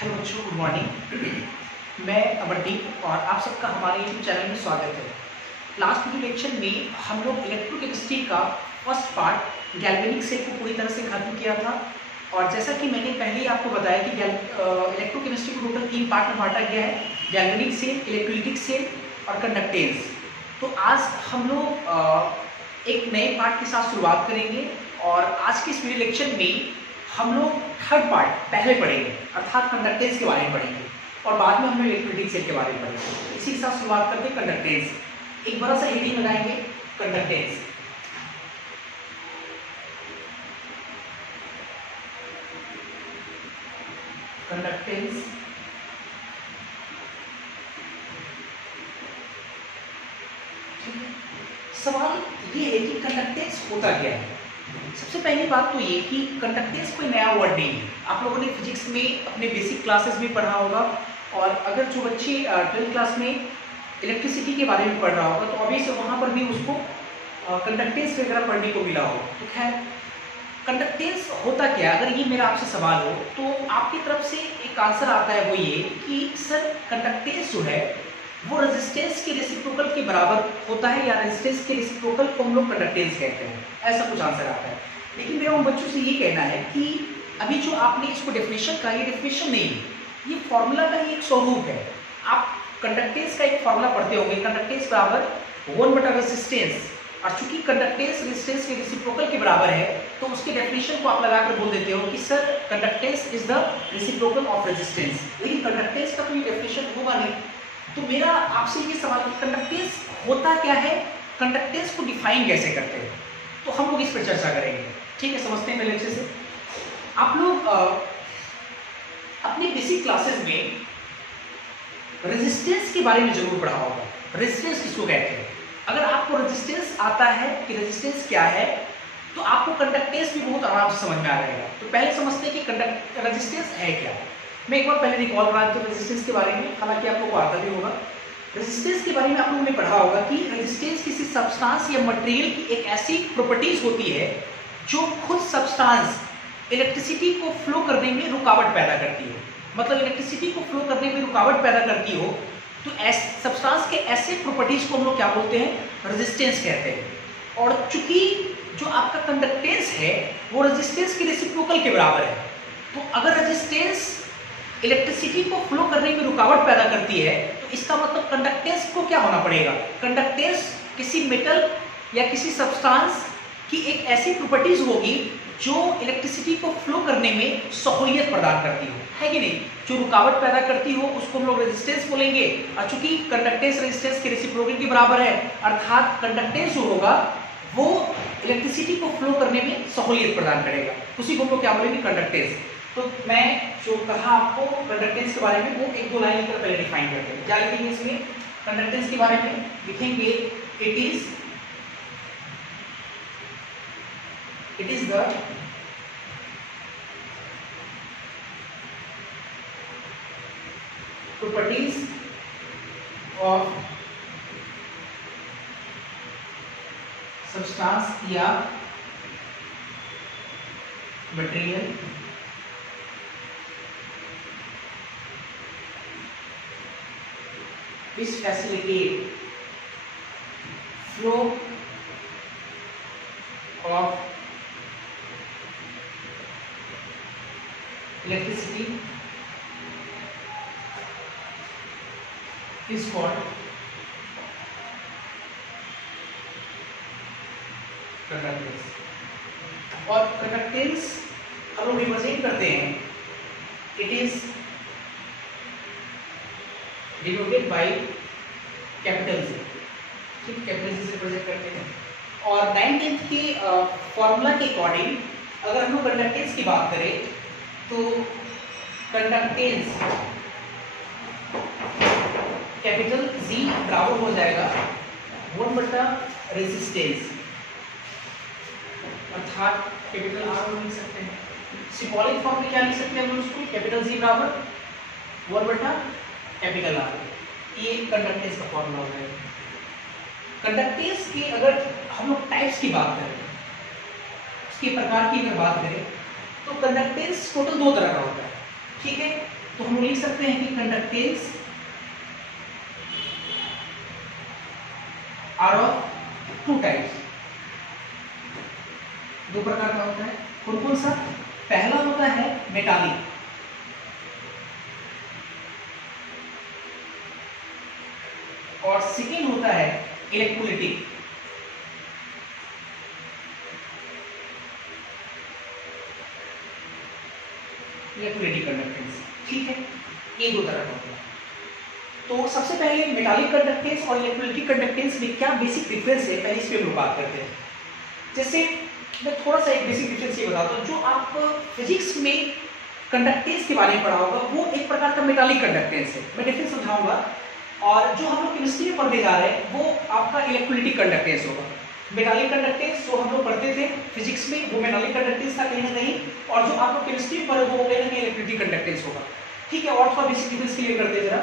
Hello बच्चों, good morning. मैं अमरदीप और आप सबका हमारे यूट्यूब चैनल में स्वागत है। लास्ट वीडियो लेक्चर में हम लोग इलेक्ट्रोकेमिस्ट्री का फर्स्ट पार्ट गैल्वेनिक सेल को पूरी तरह से खत्म किया था। और जैसा कि मैंने पहले ही आपको बताया कि इलेक्ट्रोकेमिस्ट्री को टोटल 3 पार्ट में बांटा गया है: गैल्वेनिक सेल, इलेक्ट्रोलिटिक सेल और कंडक्टेंस। तो आज हम लोग एक नए पार्ट के साथ शुरुआत करेंगे और आज के इस वीडियो लेक्चर में हम लोग थर्ड पार्ट पहले पढ़ेंगे, अर्थात कंडक्टेंस के बारे में पढ़ेंगे और बाद में हम लोग इलेक्ट्रोलिटिक सेल के बारे में पढ़ेंगे। इसी के साथ शुरुआत करते हैं कंडक्टेंस। एक बड़ा सा हेडिंग लगाएंगे, कंडक्टेंस। कंडक्टेंस सवाल ये है कि कंडक्टेंस होता क्या है। सबसे पहली बात तो ये कि कंडक्टेंस कोई नया वर्ड नहीं है। आप लोगों ने फिजिक्स में अपने बेसिक क्लासेस में पढ़ा होगा, और अगर जो बच्चे 12th क्लास में इलेक्ट्रिसिटी के बारे में पढ़ रहा होगा तो अभी से वहाँ पर भी उसको कंडक्टेंस वगैरह पढ़ने को मिला हो। तो खैर, कंडक्टेंस होता क्या है, अगर ये मेरा आपसे सवाल हो तो आपकी तरफ से एक आंसर आता है, वो ये कि सर कंडक्टेंस जो है वो रेजिस्टेंस के रेसिप्रोकल के बराबर होता है, या रेजिस्टेंस के रेसिप्रोकल को हम लोग कंडक्टेंस कहते हैं, ऐसा कुछ आंसर आता है। लेकिन मेरा उन बच्चों से ये कहना है कि अभी जो आपने इसको डेफिनेशन कहा, ये डेफिनेशन नहीं है, ये फॉर्मूला का ही एक स्वरूप है। आप कंडक्टेंस का एक फॉर्मूला पढ़ते होंगे, कंडक्टेंस बराबर 1 रेजिस्टेंस, और चूंकि कंडक्टेंस रेजिस्टेंस के रेसिप्रोकल के बराबर है तो उसके डेफिनेशन को आप लगाकर बोल देते हो कि sir conductance is the reciprocal of resistance. लेकिन कंडक्टेंस का कोई डेफिनेशन होगा नहीं। तो मेरा आपसे ये सवाल है, कंडक्टेंस होता क्या है, कंडक्टेंस को डिफाइन कैसे करते हैं, तो हम लोग इस पर चर्चा करेंगे। ठीक है, समझते हैं पहले अच्छे से। आप लोग अपने बेसिक क्लासेस में रेजिस्टेंस के बारे में जरूर पढ़ा होगा। रेजिस्टेंस किसको कहते हैं? अगर आपको रेजिस्टेंस आता है कि रेजिस्टेंस क्या है, तो आपको कंडक्टेंस भी बहुत आराम से समझ में आ जाएगा। तो पहले समझते हैं कि रेजिस्टेंस है क्या। मैं एक बार पहले रिकॉल करा देता हूं रेजिस्टेंस के बारे में, हालांकि आप लोगों को आता भी होगा। रेजिस्टेंस के बारे में आप लोगों ने पढ़ा होगा कि रेजिस्टेंस किसी सब्सटेंस या मटेरियल की एक ऐसी प्रॉपर्टीज होती है जो खुद सब्सटेंस इलेक्ट्रिसिटी को फ्लो करने में रुकावट पैदा करती है। मतलब इलेक्ट्रिसिटी को फ्लो करने में रुकावट पैदा करती हो तो सब्सटेंस के ऐसे प्रॉपर्टीज को हम लोग क्या बोलते हैं, रेजिस्टेंस कहते हैं। और चूंकि जो आपका कंडक्टेंस है वो रेजिस्टेंस के रेसिप्रोकल के बराबर है, तो अगर रेजिस्टेंस इलेक्ट्रिसिटी को फ्लो करने में रुकावट पैदा करती है तो इसका मतलब कंडक्टेंस को क्या होना पड़ेगा, कंडक्टेंस किसी मेटल या किसी सब्सटेंस की एक ऐसी प्रॉपर्टीज होगी जो इलेक्ट्रिसिटी को फ्लो करने में सहूलियत प्रदान करती हो, है कि नहीं। जो रुकावट पैदा करती हो उसको हम लोग रेजिस्टेंस बोलेंगे, और चूंकि कंडक्टेंस रेजिस्टेंस के रेसिप्रोकल के बराबर है, अर्थात कंडक्टेंस जो होगा वो इलेक्ट्रिसिटी को फ्लो करने में सहूलियत प्रदान करेगा, उसी को हम लोग क्या बोलेंगे, कंडक्टेंस। तो मैं जो कहा आपको कंडक्टेंस के बारे में, वो 1-2 लाइन लिखकर पहले डिफाइन करते हैं। क्या लिखेंगे इसमें कंडक्टेंस के बारे में? लिखेंगे it is the properties of substance या material which facilitate flow of electricity is called conductance. और कंडक्टेंस हम लोग रिप्रेजेंट करते हैं, it is denoted by capital से। ठीक, कैपिटल से रिप्रेजेंट करते हैं। और 9th के फॉर्मूला के अकॉर्डिंग अगर हम लोग कंडक्टेंस की बात करें तो कंडक्टेंस कैपिटल Z बराबर हो जाएगा 1 रेजिस्टेंस, अर्थात कैपिटल R हम लिख सकते हैं। सिंबॉलिक फॉर्म में क्या लिख सकते हैं हम उसको, कैपिटल Z बराबर 1 कैपिटल R। ये कंडक्टेंस का फॉर्मूला हो जाएगा। कंडक्टेंस के अगर हम लोग टाइप्स की बात करें, उसके प्रकार की अगर बात करें तो कंडक्टेंस टोटल 2 तरह का होता है। ठीक है, तो हम लिख सकते हैं कि conductance are of two types, दो प्रकार का होता है। कौन कौन सा? पहला होता है मेटालिक, और सेकेंड होता है इलेक्ट्रोलाइटिक। इलेक्ट्रोलाइटिक कंडक्टेंस, ठीक है, ये दो तरह का होता है। तो सबसे पहले मेटालिक कंडक्टेंस और इलेक्ट्रोलाइटिक कंडक्टेंस में क्या बेसिक डिफरेंस है, पहले इस पे हम लोग बात करते हैं। जैसे मैं थोड़ा सा एक बेसिक डिफरेंस ये बताता हूँ। जो आप फिजिक्स में कंडक्टेंस के बारे में पढ़ा होगा वो एक प्रकार का मेटालिक कंडक्टेंस है, मैं डिफरेंस समझाऊंगा। और जो हम लोग केमिस्ट्री में पढ़ने जा रहे हैं वो आपका इलेक्ट्रोलाइटिक कंडक्टेंस होगा। मेटालिक कंडक्टेंस जो हम लोग पढ़ते थे फिजिक्स में वो मेटालिक कंडक्टेंस था कहीं ना कहीं, और जो आप लोग केमिस्ट्री में पढ़े वो कहीं ना कहीं इलेक्ट्रोलाइटिक कंडक्टेंस होगा, ठीक है। और थोड़ा बेसिक डिफरेंस क्लियर करते जरा।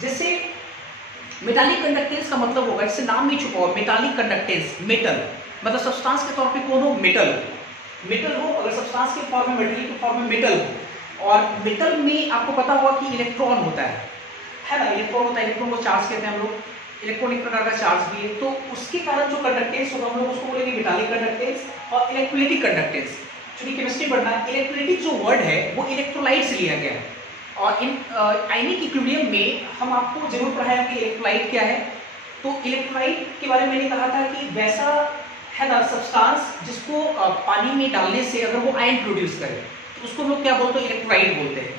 जैसे मेटालिक कंडक्टेंस का मतलब होगा, इससे नाम नहीं छुपा हो, मेटालिक कंडक्टेंस, मेटल मतलब सब्सटेंस के तौर पे कौन हो? मेटल। मेटल हो, अगर सब्सटेंस के फॉर्म में, मेटेरियल के फॉर्म में मेटल हो। और मेटल में आपको पता होगा कि इलेक्ट्रॉन होता है ना, इलेक्ट्रॉन होता है, इलेक्ट्रॉन को चार्ज कहते हैं हम लोग, इलेक्ट्रॉन एक प्रकार का चार्ज भी है। तो उसके कारण जो कंडक्टेंस होगा हम लोग उसको बोलेंगे मेटालिक कंडक्टेंस और इलेक्ट्रोलाइटिक कंडक्टेंस। चूंकि केमिस्ट्री पढ़ना है, इलेक्ट्रोलाइटिक जो वर्ड है वो इलेक्ट्रोलाइट से लिया गया है। और इन आयनिक इक्विलिब्रियम में हम आपको जरूर पढ़ाया कि इलेक्ट्रोलाइट क्या है। तो इलेक्ट्रोलाइट के बारे में मैंने कहा था कि वैसा है ना सब्सटेंस जिसको पानी में डालने से अगर वो आयन प्रोड्यूस करे तो उसको लोग क्या बोलते हैं? इलेक्ट्रोलाइट बोलते हैं।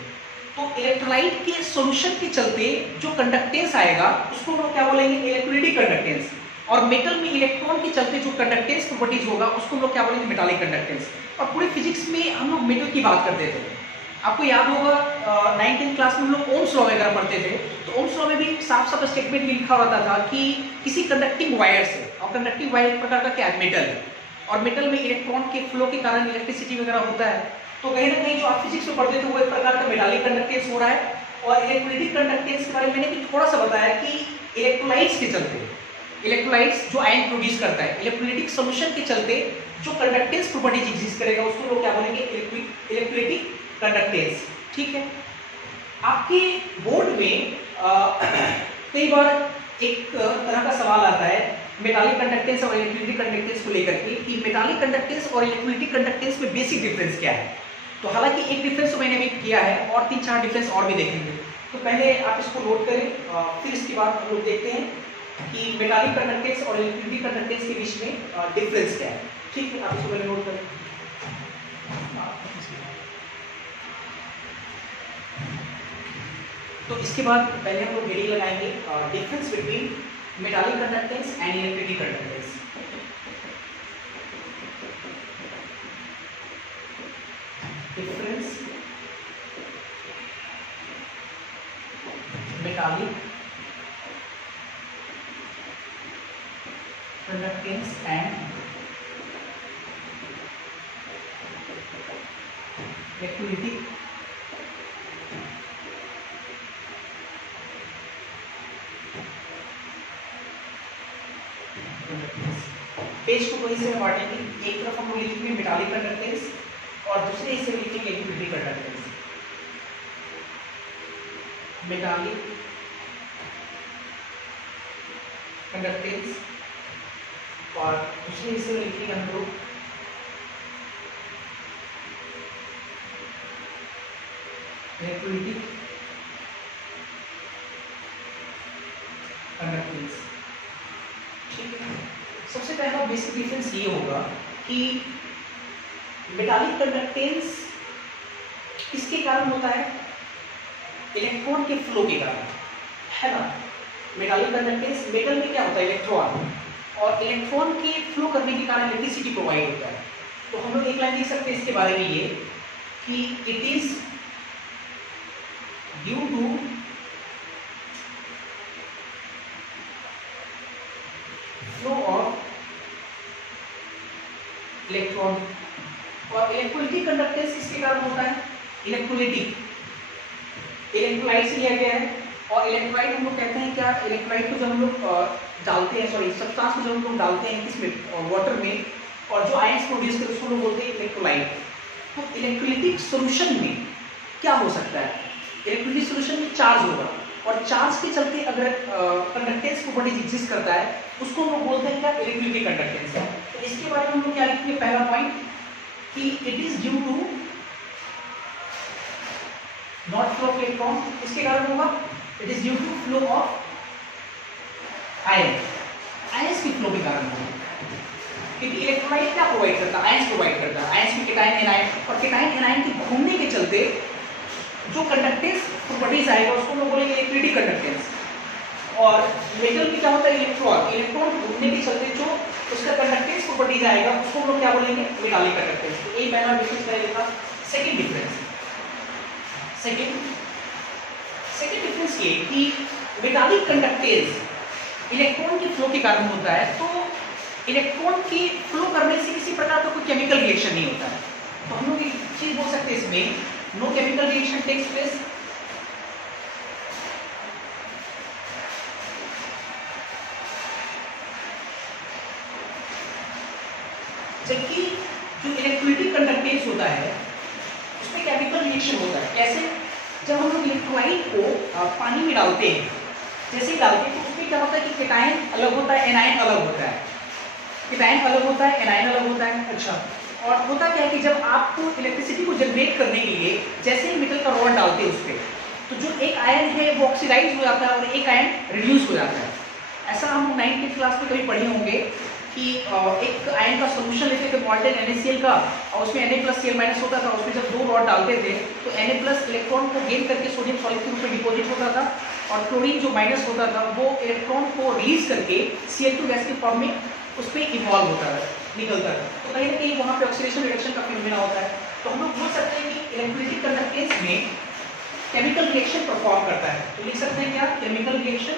तो इलेक्ट्रोलाइट के सॉल्यूशन के चलते जो कंडक्टेंस आएगा उसको लोग क्या बोलेंगे? Electrolytic conductance. और मेटल में इलेक्ट्रॉन के चलते जो कंडक्टेंस प्रॉपर्टीज होगा उसको लोग क्या बोलेंगे? Metallic conductance. और पूरे फिजिक्स में हम लोग मेटल की बात करते थे। आपको याद होगा 9th क्लास में हम लोग ओम्स लॉ वगैरह पढ़ते थे, तो ओम्स लॉ में भी साफ साफ स्टेटमेंट लिखा होता था कि किसी कंडक्टिंग वायर से, और कंडक्टिंग वायर एक प्रकार का क्या है? मेटल है। और मेटल में इलेक्ट्रॉन के फ्लो के कारण इलेक्ट्रिसिटी वगैरह होता है। तो कहीं ना कहीं जो आप फिजिक्स में पढ़ते थे वो एक प्रकार का मेटालिक कंडक्टेंस हो रहा है। और इलेक्ट्रोलाइटिक कंडक्टेंस के बारे में मैंने भी थोड़ा सा बताया कि इलेक्ट्रोलाइट्स के चलते, इलेक्ट्रोलाइट्स जो आयन प्रोड्यूस करता है, इलेक्ट्रोलाइटिक सॉल्यूशन के चलते जो कंडक्टेंस प्रॉपर्टीज एग्जिस्ट करेगा उसको लोग क्या बोलेंगे? इलेक्ट्रोलाइटिक कंडक्टेंस, ठीक है। आपके बोर्ड में कई बार एक तरह का सवाल आता है मेटालिक कंडक्टेंस और इलेक्ट्रोलाइटिक कंडक्टेंस को लेकर के कि मेटालिक कंडक्टेंस और इलेक्ट्रोलाइटिक कंडक्टेंस में बेसिक डिफरेंस क्या है। तो हालांकि एक डिफरेंस तो मैंने भी किया है और 3-4 डिफरेंस और भी देखेंगे। तो पहले आप इसको नोट करें, फिर इसके बाद हम लोग देखते हैं कि मेटालिक कंडक्टेंस और इलेक्ट्रोलाइटिक कंडक्टेंस के बीच में डिफरेंस क्या है, ठीक है। आप इसको पहले नोट करें। तो इसके बाद पहले हम लोग हेडिंग लगाएंगे difference between metallic conductance and electrolytic conductance. Difference metallic conductance and electrolytic page को वहीं से बांटेंगे। एक तरफ हम लोग लिखेंगे मेटालिक कंडक्टेंस और दूसरे हिस्से में लिखेंगे इलेक्ट्रोलाइटिक कंडक्टेंस। मेटालिक कंडक्टेंस और दूसरे हिस्से में लिखेंगे हम लोग इलेक्ट्रोलाइटिक कंडक्टेंस, ठीक है। सबसे पहला बेसिक डिफरेंस ये होगा कि मेटालिक कंडक्टेंस किसके कारण होता है? इलेक्ट्रॉन के फ्लो के कारण, है ना। मेटालिक कंडक्टेंस, मेटल में क्या होता है? इलेक्ट्रॉन, और इलेक्ट्रॉन के फ्लो करने के कारण इलेक्ट्रिसिटी प्रोवाइड होता है। तो हम लोग एक लाइन लिख सकते हैं इसके बारे में ये कि it is due to flow of electron. और इलेक्ट्रोलाइटिक कंडक्टेंस किसके कारण होता है? इलेक्ट्रोलाइटिक, इलेक्ट्रोलाइट से लिया गया है। और इलेक्ट्रोलाइट हम लोग कहते हैं क्या? इलेक्ट्रोलाइट को जब हम लोग डालते हैं, सॉरी सब्सटेंस को जब हम लोग डालते हैं किसमें? वाटर में, और जो आयंस प्रोड्यूस करते हैं उसको लोग बोलते हैं इलेक्ट्रोलाइट। तो इलेक्ट्रोलाइटिक सॉल्यूशन में क्या हो सकता है? इलेक्ट्रिसिटी सॉल्यूशन में चार्ज होगा और चार्ज के चलते अगर कंडक्टेंस प्रॉपर्टीज एग्जिस्ट करता है उसको हम लोग बोलते हैं क्या, इलेक्ट्रिसिटी कंडक्टेंस है। तो इसके बारे में हम लोग क्या लिखेंगे, पहला पॉइंट कि it is due to not flow of electron, इसके कारण होगा it is due to flow of ion, ions की फ्लो के कारण होगा, क्योंकि इलेक्ट्रोलाइट क्या प्रोवाइड करता है, आयंस प्रोवाइड करता है, आयंस में कैटायन एनायन, और कैटायन एनायन के घूमने के चलते जो कंडक्टेंस प्रॉपर्टीज आएगा उसको हम लोग बोलेंगे इलेक्ट्रिसिटी कंडक्टेंस। और मेटल में क्या होता है, इलेक्ट्रॉन, इलेक्ट्रॉन घूमने के चलते जो उसका कंडक्टेंस प्रॉपर्टीज आएगा उसको हम लोग क्या बोलेंगे, मेटालिक कंडक्टेंस। तो यही पहला डिफरेंस मैंने लिखा। सेकंड डिफरेंस, सेकंड डिफरेंस ये कि मेटालिक कंडक्टेंस इलेक्ट्रॉन के फ्लो के कारण होता है, तो इलेक्ट्रॉन के फ्लो करने से किसी प्रकार का कोई केमिकल रिएक्शन नहीं होता है। तो हम लोग एक चीज बोल सकते हैं इसमें, no chemical reaction takes place, जबकि जो इलेक्ट्रिसिटी कंडक्टेंस होता है उसमें केमिकल रिएक्शन होता है। कैसे, जब हम लोग इलेक्ट्रोलाइट को पानी में डालते हैं, जैसे ही डालते हैं तो उसमें क्या होता है कि कैटायन अलग होता है, एनायन अलग होता है, कैटायन अलग होता है, एनायन अलग होता है। अच्छा, और होता क्या है कि जब आपको इलेक्ट्रिसिटी को जनरेट करने के लिए जैसे ही मेटल का रॉड डालते हैं उस पर, तो जो एक आयन है वो ऑक्सीडाइज हो जाता है और एक आयन रिड्यूस हो जाता है। ऐसा हम 9th क्लास में कभी पढ़े होंगे कि एक आयन का सोल्यूशन लेते थे मॉल्टेन NaCl का, और उसमें Na+Cl- होता था, उसमें जब दो रॉड डालते थे तो Na+ इलेक्ट्रॉन को गेन करके सोडियम सॉल्यूट के रूप में डिपोजिट होता था, और क्लोरीन जो माइनस होता था वो इलेक्ट्रॉन को रिलीज करके Cl2 गैस के फॉर्म में उस पर इवॉल्व होता है, निकलता है। तो कहीं ना कहीं वहाँ पे ऑक्सीडेशन रिडक्शन का फिनोमेना होता है। तो हम लोग बोल सकते हैं कि इलेक्ट्रिसिटी कंडक्टेंस में केमिकल रिएक्शन परफॉर्म करता है। तो लिख सकते हैं क्या, chemical reaction,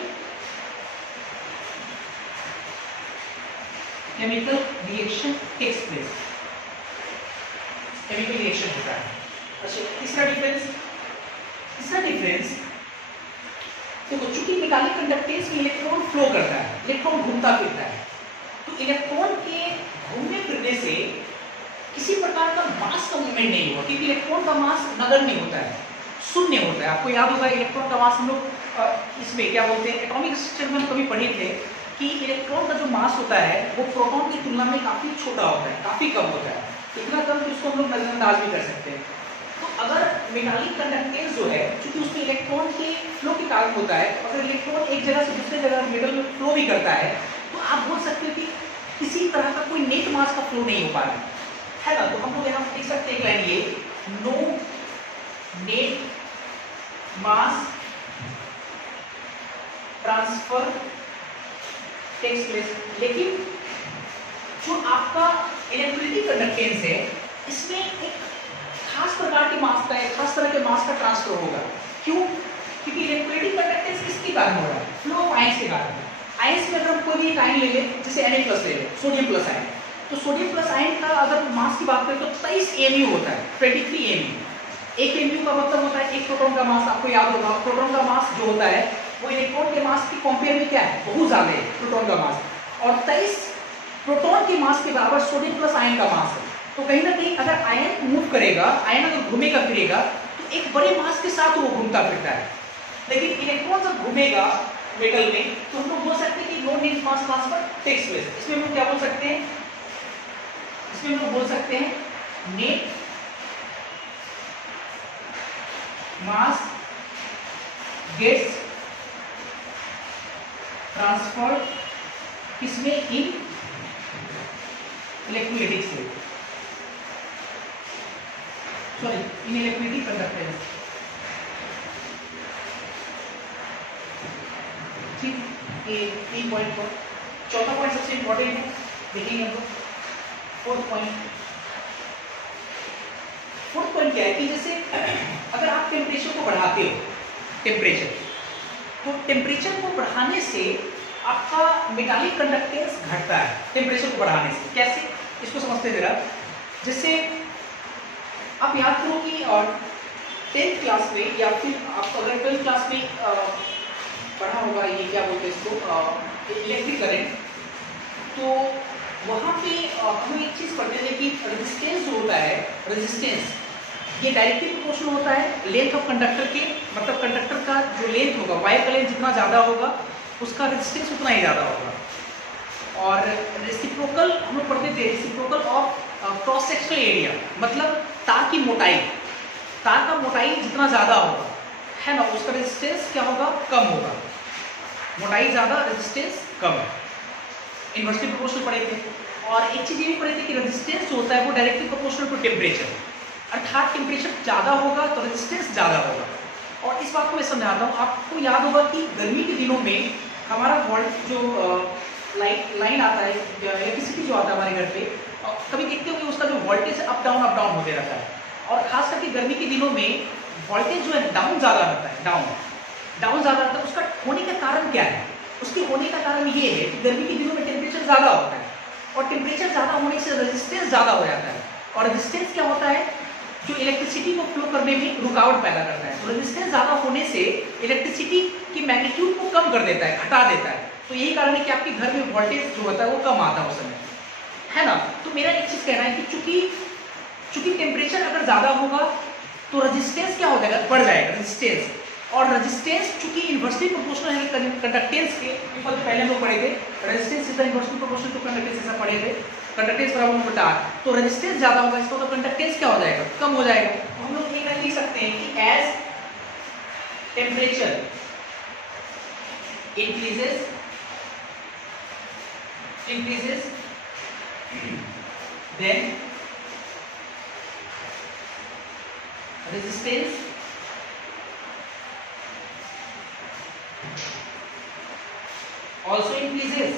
chemical reaction takes place, chemical reaction होता है। अच्छा, तीसरा डिफरेंस देखो, चूंकि मेटालिक कंडक्टेंस में इलेक्ट्रॉन फ्लो करता है, इलेक्ट्रॉन घूमता फिरता है, तो इलेक्ट्रॉन के घूमने फिरने से किसी प्रकार का मास का मूवमेंट नहीं होगा, क्योंकि इलेक्ट्रॉन का मास नगण्य होता है, शून्य होता है। आपको याद होगा इलेक्ट्रॉन का मास हम लोग इसमें क्या बोलते हैं, एटॉमिक स्ट्रक्चर में कभी पढ़े थे कि इलेक्ट्रॉन का जो मास होता है वो प्रोटॉन की तुलना में काफी छोटा होता है, काफी कम होता है, इतना कम कि उसको हम लोग नजरअंदाज भी कर सकते हैं। तो अगर मेटालिक कंडक्टेंस जो है, क्योंकि उसमें इलेक्ट्रॉन के फ्लो के कारण होता है, तो अगर इलेक्ट्रॉन एक जगह से दूसरे जगह मेटल में फ्लो भी करता है तो आप बोल सकते हो कि किसी तरह का कोई नेट मास का फ्लो नहीं हो पा रहा है ना। तो हम लोग यहाँ लिख सकते हैं लाइन ये, no net mass transfer takes place. लेकिन जो आपका इलेक्ट्रिसिटी कंडक्टेंस है इसमें एक खास प्रकार के मास का, एक खास तरह के मास का ट्रांसफर होगा। क्यों, क्योंकि इलेक्ट्रिसिटी कंडक्टेंस किसके कारण हो रहा है, फ्लो ऑफ आयंस के कारण। आयंस में अगर हम कोई भी एक आयन ले ले, जैसे Na+ ले ले, सोडियम प्लस आयन, तो सोडियम प्लस आयन का अगर मास की बात करें तो 23 mu होता है, 23 mu। एक mu का मतलब होता है एक प्रोटॉन का मास। आपको याद होगा प्रोटॉन का मास जो होता है वो इलेक्ट्रॉन के मास के कंपेयर में क्या है, बहुत ज्यादा है प्रोटॉन का मास, और 23 प्रोटॉन के मास के बराबर सोडियम प्लस आयन का मास है। तो कहीं ना कहीं अगर आयन मूव करेगा, आयन अगर घूमेगा फिरेगा तो एक बड़े मास के साथ वो घूमता फिरता है। लेकिन इलेक्ट्रॉन जब घूमेगा मेटल में तो हम लोग बोल सकते हैं कि no net mass transfer takes place. इसमें हम लोग क्या बोल सकते हैं, इसमें हम लोग बोल सकते हैं नेट मास गेट्स ट्रांसफर किसमें, इन इलेक्ट्रोलाइटिक से, सॉरी इन इलेक्ट्रिसिटी कंडक्टेंस। ठीक, ये 3 पॉइंट पर। चौथा पॉइंट सबसे इंपॉर्टेंट है, देखेंगे हम लोग। फोर्थ पॉइंट क्या है कि जैसे अगर आप टेम्परेचर को बढ़ाते हो, तो टेम्परेचर को बढ़ाने से आपका मेटालिक कंडक्टेंस घटता है, टेम्परेचर को बढ़ाने से। कैसे, इसको समझते जरा। जैसे आप याद करो कि 10th क्लास में या फिर आप अगर 12th क्लास में पढ़ा होगा, ये क्या बोलते हैं इसको, इलेक्ट्रिक करंट, तो वहाँ पे हम एक चीज़ पढ़ते थे कि रेजिस्टेंस जो होता है, रेजिस्टेंस ये डायरेक्टली प्रोपोर्शनल होता है लेंथ ऑफ कंडक्टर के, मतलब कंडक्टर का जो लेंथ होगा, वायर का लेंथ जितना ज़्यादा होगा उसका रेजिस्टेंस उतना ही ज़्यादा होगा। और रेसिप्रोकल हम लोग पढ़ते थे, reciprocal of cross sectional area, मतलब तार की मोटाई, तार का मोटाई जितना ज़्यादा होगा है ना, उसका रेजिस्टेंस क्या होगा, कम होगा। मोटाई ज़्यादा, रेजिस्टेंस कम। इनवर्सली प्रोपोर्शनल पढ़े थे। और एक चीज़ ये भी पढ़े थे कि रेजिस्टेंस जो होता है वो डायरेक्टली प्रोपोर्शनल टू टेम्परेचर, अर्थात टेम्परेचर ज़्यादा होगा तो रेजिस्टेंस ज़्यादा होगा। और इस बात को मैं समझाता हूँ, आपको याद होगा कि गर्मी के दिनों में हमारा वोल्ट जो लाइन आता है, इलेक्ट्रिसिटी जो आता है हमारे घर पे, कभी देखते होंगे उसका जो वोल्टेज अप डाउन होते रहता है। और खास करके गर्मी के दिनों में वोल्टेज जो है डाउन ज़्यादा रहता है, डाउन ज़्यादा रहता है। उसका होने का कारण क्या है? उसके होने का कारण ये है कि गर्मी के दिनों में टेम्परेचर ज़्यादा होता है, और टेम्परेचर ज़्यादा होने से रेजिस्टेंस ज़्यादा हो जाता है। और रेजिस्टेंस क्या होता है, जो इलेक्ट्रिसिटी को फ्लो करने में रुकावट पैदा करता है। तो रेजिस्टेंस ज़्यादा होने से इलेक्ट्रिसिटी की मैग्नीट्यूड को कम कर देता है, घटा देता है। तो यही कारण है कि आपके घर में वोल्टेज जो होता है वो कम आता है उस समय, है ना। तो मेरा एक चीज़ कहना है कि चूंकि टेम्परेचर अगर ज़्यादा होगा तो रेजिस्टेंस क्या हो जाएगा, बढ़ जाएगा रेजिस्टेंस। और रेजिस्टेंस चूंकि इनवर्सली प्रोपोर्शनल है कंडक्टेंस के, पहले हम लोग पढ़े थे, resistance is inversely proportional to conductance, ऐसा पढ़े थे। कंडक्टेंस बराबर बटा, तो रेजिस्टेंस ज़्यादा होगा इसका, तो कंडक्टेंस क्या हो जाएगा, कम हो जाएगा। तो हम लोग ये लिख सकते हैं कि as temperature increases then resistance also increases,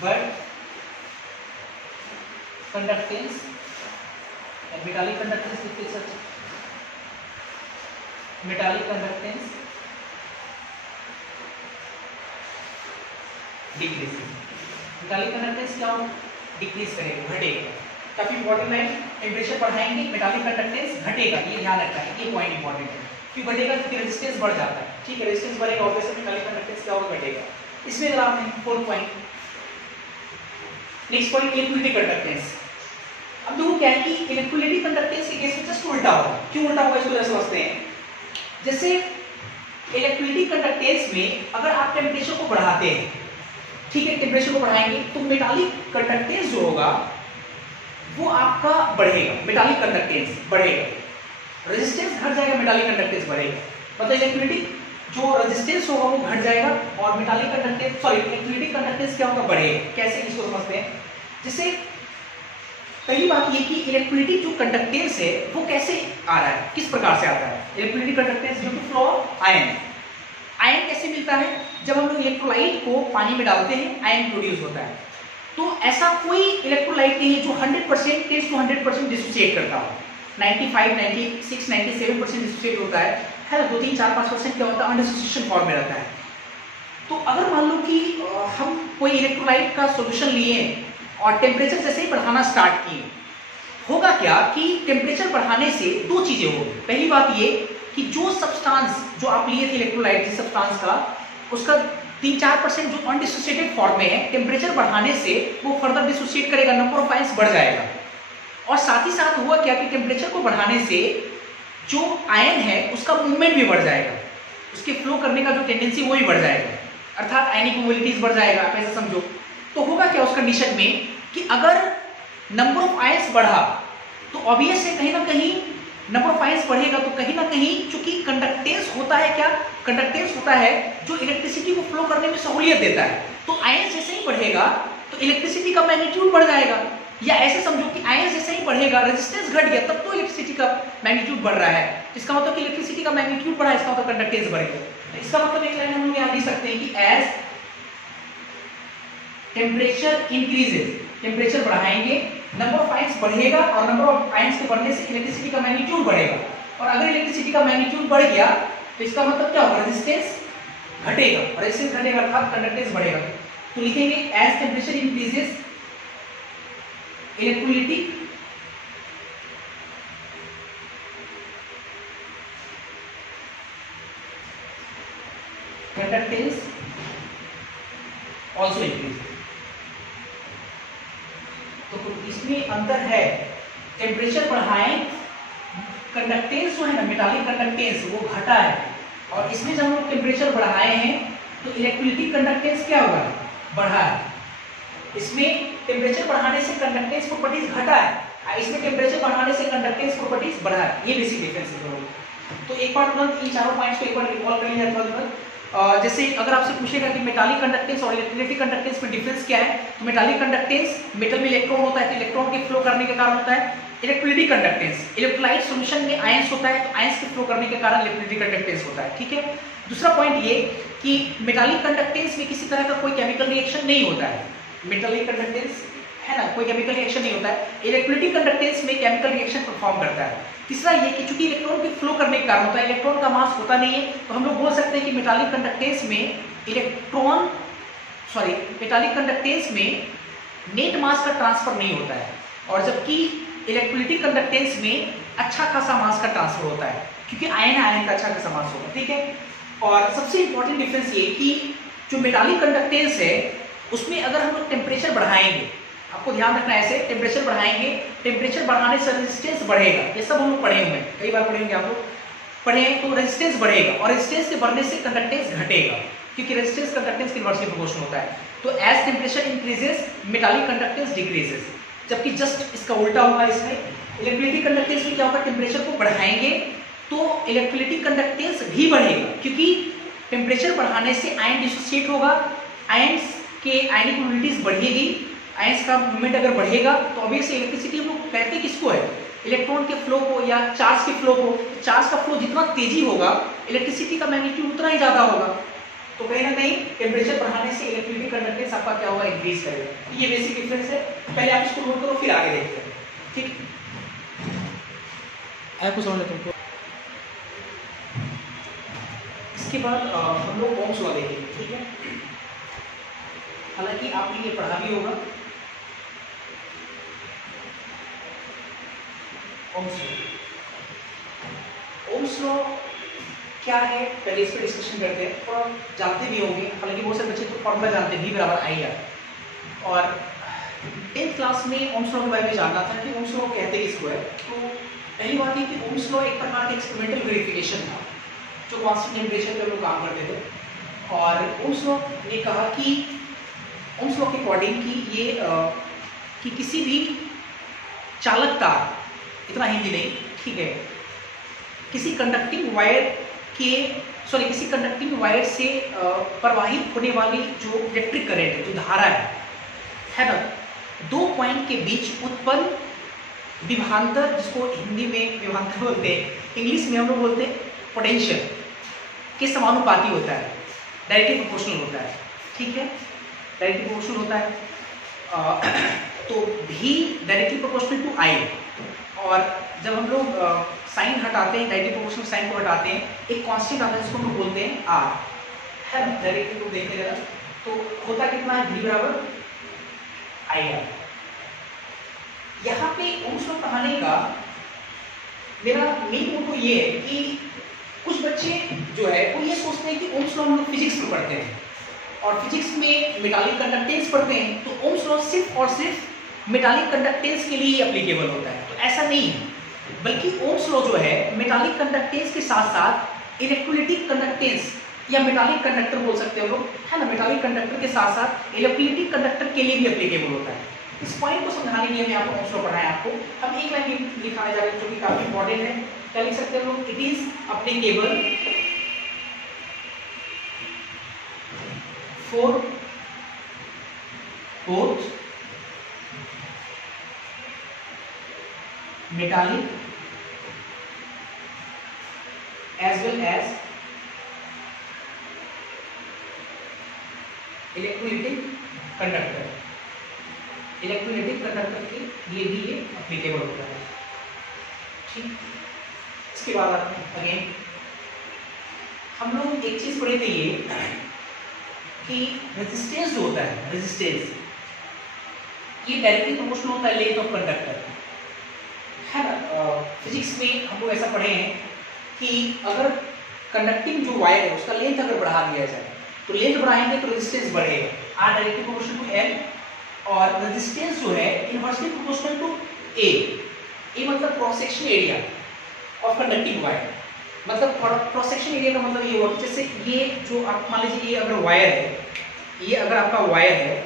but conductance and metallic conductance decrease. Metallic conductance क्या हो, डिक्रीज करेगा, घटेगा। काफी इंपॉर्टेंट है, टेम्परेचर बढ़ाएंगे मेटालिक कंडक्टेंस घटेगा, ये ध्यान रखना है, ये पॉइंट इंपॉर्टेंट है। क्यों घटेगा, क्योंकि रेजिस्टेंस बढ़ जाता है, ठीक है, रेजिस्टेंस बढ़ेगा, ऑब्वियसली मेटालिक कंडक्टेंस क्या होगा, घटेगा। इसमें अगर आपने fourth point, next point electrolytic conductance. अब देखो क्या है कि इलेक्ट्रोलिटिक कंडक्टेंस के केस में जस्ट उल्टा होगा। क्यों उल्टा होगा इसको जरा समझते हैं। जैसे इलेक्ट्रोलिटिक कंडक्टेंस में अगर आप टेम्परेचर को बढ़ाते हैं, ठीक है, टेम्परेचर को बढ़ाएंगे तो मेटालिक कंडक्टेंस जो होगा वो आपका बढ़ेगा, मेटालिक कंडक्टेंस बढ़ेगा, रेजिस्टेंस घट जाएगा, मेटालिक कंडक्टेंस बढ़ेगा। मतलब इलेक्ट्रोलिटिक जो रेजिस्टेंस होगा वो घट जाएगा और metallic conductance, sorry, electrolytic conductance क्या होगा, बढ़ेगा। कैसे, इसको समझते हैं। जैसे पहली बात ये कि इलेक्ट्रोलिटिक जो कंडक्टेंस है वो कैसे आ रहा है, किस प्रकार से आता है। Electrolytic conductance due to flow of ion. Ion कैसे मिलता है, जब हम लोग इलेक्ट्रोलाइट को पानी में डालते हैं आयन प्रोड्यूस होता है। तो ऐसा कोई इलेक्ट्रोलाइट नहीं है जो 100% टेंड्स टू 100% डिसोसिएट करता हो। 95, 96, 97% डिसोसिएट होता है 2, 3, 4, 5% क्या होता है, अनडिसोसिएशन फॉर्म में रहता है। तो अगर मान लो कि हम कोई इलेक्ट्रोलाइट का सॉल्यूशन लिए और टेम्परेचर जैसे ही बढ़ाना स्टार्ट किए, होगा क्या कि टेम्परेचर बढ़ाने से दो चीजें होगी। पहली बात ये कि जो सब्सटेंस जो आप लिए थे इलेक्ट्रोलाइट, जिस सब्सटेंस का, उसका 3-4% जो अनडिसोसिएटेड फॉर्म में है, टेम्परेचर बढ़ाने से वो फर्दर डिसोसिएट करेगा, नंबर ऑफ आयंस बढ़ जाएगा। और साथ ही साथ हुआ क्या कि टेम्परेचर को बढ़ाने से जो आयन है उसका मूवमेंट भी बढ़ जाएगा, उसके फ्लो करने का जो टेंडेंसी वो भी बढ़ जाएगा, अर्थात आयनिक मोबिलिटीज बढ़ जाएगा, आप ऐसा समझो। तो होगा क्या उस कंडीशन में कि अगर नंबर ऑफ आयंस बढ़ा तो ऑब्वियस है कहीं ना कहीं नंबर ऑफ आयंस बढ़ेगा, तो कहीं ना कहीं चूंकि कंडक्टेंस होता है, क्या कंडक्टेंस होता है जो इलेक्ट्रिसिटी को फ्लो करने में सहूलियत देता है। तो आयंस जैसे ही बढ़ेगा तो इलेक्ट्रिसिटी का मैग्नीट्यूड बढ़ जाएगा, या ऐसे समझो कि आयंस जैसे ही बढ़ेगा, रेजिस्टेंस घट गया, तब तो इलेक्ट्रिसिटी का मैग्नीट्यूड बढ़ रहा है। इसका मतलब कि इलेक्ट्रिसिटी का मैग्नीट्यूड बढ़ा, इसका मतलब कंडक्टेंस बढ़ेगा। तो इसका मतलब एक लाइन हम लोग यहाँ लिख सकते हैं कि एज टेम्परेचर इंक्रीजेस, टेम्परेचर बढ़ाएंगे, नंबर ऑफ आयंस बढ़ेगा, और नंबर ऑफ आयंस के बढ़ने से इलेक्ट्रिसिटी का मैग्नीट्यूड बढ़ेगा। और अगर इलेक्ट्रिसिटी का मैग्नीट्यूड बढ़ गया तो इसका मतलब क्या होगा, रेजिस्टेंस घटेगा, और रेजिस्टेंस घटेगा अर्थात कंडक्टेंस बढ़ेगा। तो लिखेंगे as temperature increases electrolytic conductance also increase. तो इसमें अंतर है, टेम्परेचर बढ़ाएं कंडक्टेंस जो है ना, मेटालिक कंडक्टेंस वो घटा है, और इसमें जब हम लोग टेम्परेचर बढ़ाए हैं तो इलेक्ट्रोलिटिक कंडक्टेंस क्या होगा, बढ़ा है। इसमें टेम्परेचर बढ़ाने से कंडक्टेंस प्रॉपर्टीज घटा है, इसमें टेम्परेचर बढ़ाने से कंडक्टेंस प्रॉपर्टीज बढ़ा है। ये बेसिक डिफरेंस है दोनों। तो एक बार तुरंत इन चारों पॉइंट्स को एक बार रिकॉल कर लिया तुरंत। जैसे अगर आपसे पूछेगा कि मेटालिक कंडक्टेंस और इलेक्ट्रोलिटिक कंडक्टेंस में डिफरेंस क्या है, तो मेटालिक कंडक्टेंस, मेटल में इलेक्ट्रॉन होता है तो इलेक्ट्रॉन के फ्लो करने के कारण होता है। इलेक्ट्रोलिटिक कंडक्टेंस, इलेक्ट्रोलाइट सॉल्यूशन में आयंस होता है तो आयंस के फ्लो करने के कारण इलेक्ट्रोलिटिक कंडक्टेंस होता है। ठीक है। दूसरा पॉइंट ये कि मेटालिक कंडक्टेंस में किसी तरह का कोई केमिकल रिएक्शन नहीं होता है। मेटालिक कंडक्टेंस है ना, कोई केमिकल रिएक्शन नहीं होता है। इलेक्ट्रोलिटिक कंडक्टेंस में केमिकल रिएक्शन परफॉर्म करता है। तीसरा ये कि चूंकि इलेक्ट्रॉन के फ्लो करने के कारण होता है, इलेक्ट्रॉन का मास होता नहीं है, तो हम लोग बोल सकते हैं कि मेटालिक कंडक्टेंस में नेट मास का ट्रांसफर नहीं होता है, और जबकि इलेक्ट्रोलिटिक कंडक्टेंस में अच्छा खासा मास का ट्रांसफर होता है, क्योंकि आयन का अच्छा खासा मास होगा। ठीक है। और सबसे इंपॉर्टेंट डिफरेंस ये कि जो मेटालिक कंडक्टेंस है उसमें अगर हम लोग टेम्परेचर बढ़ाएंगे, आपको ध्यान रखना है, ऐसे टेम्परेचर बढ़ाएंगे, टेम्परेचर बढ़ाने से रेजिस्टेंस बढ़ेगा। ये सब हम लोग पढ़े हुए हैं, कई बार पढ़ेंगे आप लोग, पढ़े हैं। तो रेजिस्टेंस बढ़ेगा, और रेजिस्टेंस के बढ़ने से कंडक्टेंस घटेगा, क्योंकि रेजिस्टेंस कंडक्टेंस के इनवर्सली प्रोपोर्शनल होता है। तो as temperature increases metallic conductance decreases, जबकि जस्ट इसका उल्टा होगा। इसमें इलेक्ट्रोलिटिक कंडक्टेंस में क्या होगा, टेम्परेचर को बढ़ाएंगे तो इलेक्ट्रोलिटिक कंडक्टेंस भी बढ़ेगा, क्योंकि टेम्परेचर बढ़ाने से आयन डिसोसिएट होगा, आयंस के आयनिक मोबिलिटीज बढ़ेगी, आयंस का मूवमेंट अगर बढ़ेगा तो ऑब्वियसली इलेक्ट्रिसिटी हम लोग कहते किसको है, इलेक्ट्रॉन के फ्लो को या चार्ज के फ्लो को। चार्ज का फ्लो जितना तेजी होगा इलेक्ट्रिसिटी का मैग्नीट्यूड उतना ही ज्यादा होगा। तो कहीं ना कहीं टेम्परेचर बढ़ाने से इलेक्ट्रोलिटिक कंडक्टेंस आपका क्या होगा, इंक्रीज करेगा। ये बेसिक डिफरेंस है, पहले आप इसको नोट करो फिर आगे देखते हैं। ठीक, आपको समझ लेते हैं। इसके बाद हम लोग ओम्स लॉ देखेंगे। ठीक है, हालांकि आपने ये पढ़ा भी होगा। ओम्स लॉ क्या है, पहले इस पर डिस्कशन करते हैं। थोड़ा जानते भी होंगे, हालांकि बहुत सारे बच्चे तो फॉर्मूला जानते हैं, V बराबर I है। और 10th क्लास में ओम्स लॉ के बारे में जानना था कि ओम्स लॉ कहते किसको है। तो पहली बात है कि ओम्स लॉ एक प्रकार का एक्सपेरिमेंटल वेरिफिकेशन था, जो कांस्टेंट टेम्परेचर पर लोग काम करते थे। और ओम्स लॉ ने कहा कि ओम्स लॉ के अकॉर्डिंग कि ये कि किसी भी चालक तार, इतना हिंदी नहीं, ठीक है, किसी कंडक्टिंग वायर से प्रवाहित होने वाली जो इलेक्ट्रिक करंट है, जो धारा है ना, दो पॉइंट के बीच उत्पन्न विभवांतर, जिसको हिंदी में विभवांतर बोलते हैं, इंग्लिश में हम लोग बोलते हैं पोटेंशियल, के समानुपाती होता है, डायरेक्टली प्रोपोर्शनल होता है। ठीक है, डायरेक्टली प्रोपोर्शनल होता है। तो V directly proportional to I। और जब हम लोग साइन हटाते हैं, डायरेक्टली प्रोपोर्शनल साइन को हटाते हैं, एक कांस्टेंट आता है जिसको हम लोग बोलते हैं R, है ना। डायरेक्टली को देखते हैं तो होता कितना है, V बराबर IR। यहाँ पे ओम्स लॉ पढ़ाने का मेरा मेन मोटो ये है कि कुछ बच्चे जो है वो ये सोचते हैं कि ओम्स लॉ हम लोग फिजिक्स में पढ़ते हैं और फिजिक्स में मेटालिक कंडक्टेंस पढ़ते हैं, तो ओम्स लॉ सिर्फ और सिर्फ मेटालिक कंडक्टेंस के लिए एप्लीकेबल होता है। तो ऐसा नहीं है, बल्कि ओम्स लॉ जो है मेटालिक कंडक्टेंस के साथ साथ इलेक्ट्रोलिटिक कंडक्टेंस या मेटालिक कंडक्टर बोल सकते हो लोग, है ना, मेटालिक कंडक्टर के साथ साथ इलेक्ट्रोलिटिक कंडक्टर के लिए भी एप्लीकेबल होता है। इस पॉइंट को समझाने के लिए मैं आपको ओम्स लॉ पढ़ाया आपको। हम एक लाइन लिखाने जा रहे हैं जो कि काफी इंपॉर्टेंट है। क्या लिख सकते हैं लोग, it is applicable for both metallic as well as electrolytic conductor. Electrolytic conductor के लिए भी ये एप्लीकेबल होता है। ठीक, इसके बाद अगेन हम लोग एक चीज पढ़े थे ये कि रेजिस्टेंस जो होता है, रेजिस्टेंस ये डायरेक्टली प्रोपोर्शनल होता है लेंथ ऑफ कंडक्टर, है ना। फिजिक्स में हम लोग ऐसा पढ़े हैं कि अगर कंडक्टिंग जो वायर है उसका लेंथ अगर बढ़ा दिया जाए तो लेंथ बढ़ाएंगे तो रेजिस्टेंस बढ़ेगा, R directly proportional to L, और रेजिस्टेंस जो है inversely proportional to A। A मतलब cross section area, of conducting wire. मतलब क्रॉस सेक्शन एरिया का मतलब ये हुआ कि जैसे ये जो आप मान लीजिए, ये अगर वायर है, ये अगर आपका वायर है,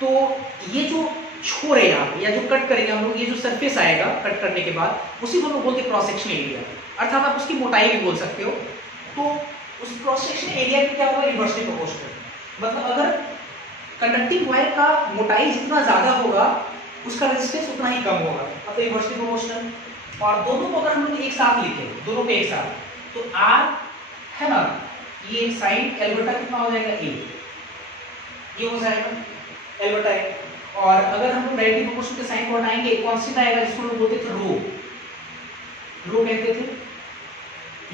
तो ये जो छोर है यहाँ पे या जो कट करेंगे हम लोग, ये जो सरफेस आएगा कट करने के बाद, उसी को हम लोग बोलते हैं क्रॉस सेक्शन एरिया, अर्थात आप उसकी मोटाई भी बोल सकते हो। तो उस क्रॉस सेक्शन एरिया की क्या होगा, इन्वर्सली प्रोपोर्शनल। मतलब अगर कंडक्टिंग वायर का मोटाई जितना ज्यादा होगा उसका रेजिस्टेंस उतना ही कम होगा, मतलब इन्वर्सली प्रोपोर्शनल। और दोनों को अगर हम लोग एक साथ लिखे, दोनों को एक साथ, तो R है ना, ये साइन L बटा कितना हो जाएगा, A, ये हो जाएगा L बटा A। और अगर हम लोग डायरेक्टली प्रोपोर्शनल के साइन को हटाएंगे, एक कांस्टेंट आएगा जिसको हम बोलते थे रो, रो कहते थे,